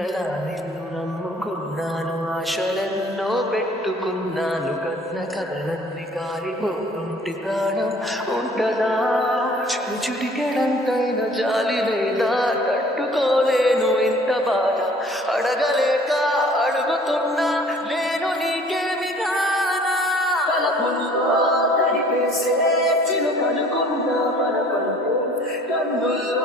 ఇంతలా నిన్ను నమ్ముకున్నాను, ఆశలెన్నో పెట్టుకున్నాను, కన్న కలలన్నీ కారిపోతుంటే ప్రాణం ఉంటదా? చుటికెడంతైన జాలి లేదా, తట్టుకోలేను ఇంత బాధ, అడగలేక అడుగుతున్నా నేను నీకేమి కానా? తలపుల్లో తడిపేసే చిలుకనుకున్నా మన పనులు, కన్నుల్లో